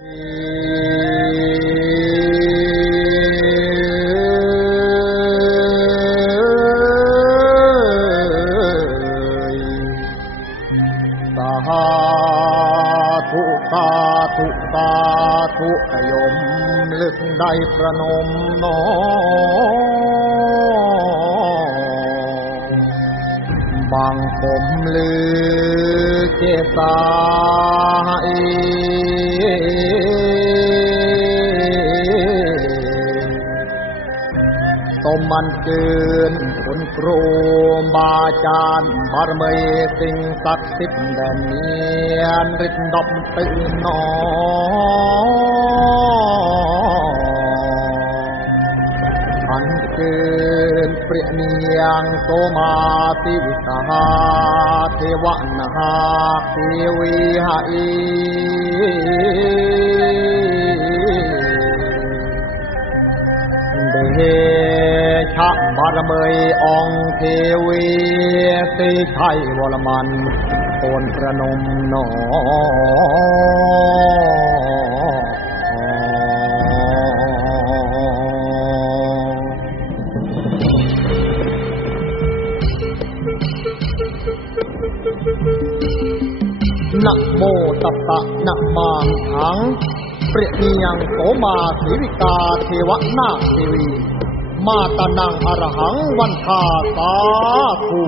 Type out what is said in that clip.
ได้ประนมนอบางผมลือเจสาย สมมันเกินคุณครูบาจารย์บารมีสิ่งศักดิ์สิทธิ์แดนเนียนฤทธิ์ดบตื่นนออันเกินเปรียเนียงโสมาติวิกาเทวนาเทวีหาอีเดะบารมีองเทวีติไทยวรมันโอนประนมหนอนะโมตัสสะนะมามิหังเปรียเนียงโสมาสีวิกาเทวนาเทวี มาตานังอรหังวันทาสาธุ